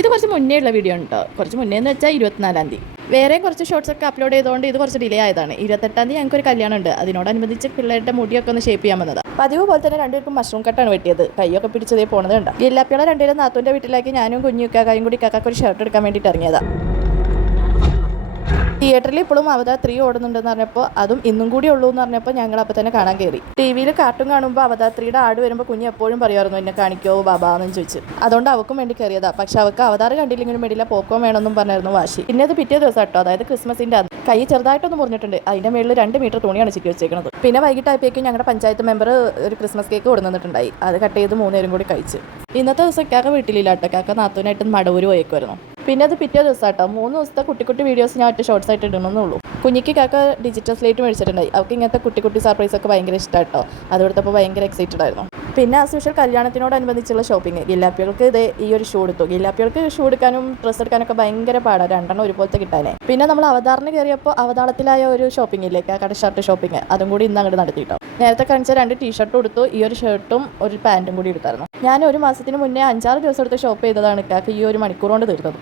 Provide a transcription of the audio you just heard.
ഇത് കുറച്ച് മുന്നേ ഉള്ള വീഡിയോ ഉണ്ട്. കുറച്ച് മുന്നേ എന്ന് വെച്ചാൽ 24-ാം തീയതി. വേറെ കുറച്ച് ഷോർട്സ് ഒക്കെ അപ്ലോഡ് ചെയ്തുകൊണ്ട് ഇത് കുറച്ച് ഡിലേ ആയതാണ്. 28-ാം തീയതി ഞങ്ങൾക്കൊരു കല്യാണം ഉണ്ട്. അതിനോടനുബന്ധിച്ച് പിള്ളേരുടെ മുടിയൊക്കെ ഒന്ന് ഷേപ്പ് ചെയ്യാൻ വന്നതാണ്. പതിവ് പോലെ തന്നെ രണ്ടുപേർക്കും മഷ്റൂം കട്ടാണ് വെട്ടിയത്. കൈയൊക്കെ പിടിച്ചതേ പോണതുണ്ട്. ജില്ലാപ്പികളെ രണ്ടുപേരും നാത്തൂൻ്റെ വീട്ടിലേക്ക് ഞാനും കുഞ്ഞു കാക്കയും കൂടി കാക്കാക്ക് ഒരു ഷർട്ട് എടുക്കാൻ വേണ്ടിയിട്ട് ഇറങ്ങിയതാണ്. തിയേറ്ററിൽ ഇപ്പോഴും അവതാർ 3 ഓടുന്നുണ്ടെന്ന് പറഞ്ഞപ്പോൾ അതും ഇന്നും കൂടി ഉള്ളൂ എന്ന് പറഞ്ഞപ്പോൾ ഞങ്ങൾ അപ്പോൾ തന്നെ കാണാൻ കയറി. ടിവിയിൽ കാർട്ടൂൺ കാണുമ്പോൾ അവതാർ 3യുടെ ആട് വരുമ്പോൾ കുഞ്ഞ് എപ്പോഴും പറയുമായിരുന്നു എന്നെ കാണിക്കോ ബാബാ എന്ന് ചോദിച്ചു. അതുകൊണ്ട് അവൾക്കും വേണ്ടി കയറിയതാ. പക്ഷെ അവൾക്ക് അവതാർ കണ്ടില്ലെങ്കിലും വേണ്ടിയില്ല, പോക്കോ വേണമെന്നും പറഞ്ഞായിരുന്നു വാശി. പിന്നെ അത് പിറ്റേ ദിവസം കേട്ടോ, അതായത് ക്രിസ്മസിൻ്റെ അന്ന് കൈ ചെറുതായിട്ടൊന്നും മുറിഞ്ഞിട്ടുണ്ട്. അതിൻ്റെ മേളിൽ 2 മീറ്റർ തുണിയാണ് ചിക്കി വെച്ചേക്കുന്നത്. പിന്നെ വൈകിട്ടായപ്പോഴേക്കും ഞങ്ങളുടെ പഞ്ചായത്ത് മെമ്പർ ഒരു ക്രിസ്മസ് കേക്ക് കൊടുന്നിട്ടുണ്ടായി. അത് കട്ട് ചെയ്ത് 3 പേരും കൂടി കഴിച്ചു. ഇന്നത്തെ ദിവസം കാക്ക വീട്ടിലില്ല കേട്ടോ. കാക്ക നാത്തൂനായിട്ട് മടവൂര് പോയേക്കുമായിരുന്നു. പിന്നെ അത് പിറ്റേ ദിവസം കേട്ടോ. 3 ദിവസത്തെ കുട്ടി വീഡിയോസ് ഞാൻ ഒറ്റ ഷോർട്സ് ആയിട്ട് ഇടണമെന്നുള്ളൂ. കുഞ്ഞിക്ക് കാക്ക ഡിജിറ്റൽ സ്ലേറ്റ് മേടിച്ചിട്ടുണ്ടായി. അവർക്ക് ഇങ്ങനത്തെ കുട്ടി സർപ്രൈസ് ഒക്കെ ഭയങ്കര ഇഷ്ടമായിട്ടോ. അത് കൊടുത്തപ്പോൾ ഭയങ്കര എക്സൈറ്റഡ് ആയിരുന്നു. പിന്നെ ആസ് യൂഷ്വൽ കല്യാണത്തിനോടനുബന്ധിച്ചുള്ള ഷോപ്പിംഗ്. ഗില്ലാപ്പികൾക്ക് ഇത് ഈ ഒരു ഷൂ എടുത്തു. ഗില്ലാപ്പികൾക്ക് ഷൂ എടുക്കാനും ഡ്രസ്സ് എടുക്കാനൊക്കെ ഭയങ്കര പാടാണ്, 2 ഒരുപോലത്തെ കിട്ടാനേ. പിന്നെ നമ്മൾ അവതാറിന് കയറിയപ്പോൾ അവതാളത്തിലായ ഒരു ഷോപ്പിംഗ് ഇല്ലേ, കാക്കയുടെ ഷർട്ട് ഷോപ്പിംഗ്, അതും കൂടി ഇന്ന് അങ്ങോട്ട് നടത്തിയിട്ടോ. നേരത്തെ കാണിച്ച 2 ടീഷർട്ടും എടുത്തു. ഈ ഒരു ഷർട്ടും ഒരു പാൻറ്റും കൂടി എടുത്തായിരുന്നു. ഞാൻ 1 മാസത്തിന് മുന്നേ 5-6 ദിവസം എടുത്ത് ഷോപ്പ് ചെയ്തതാണ് കാക്ക ഈ 1 മണിക്കൂർ കൊണ്ട് തീർത്തത്.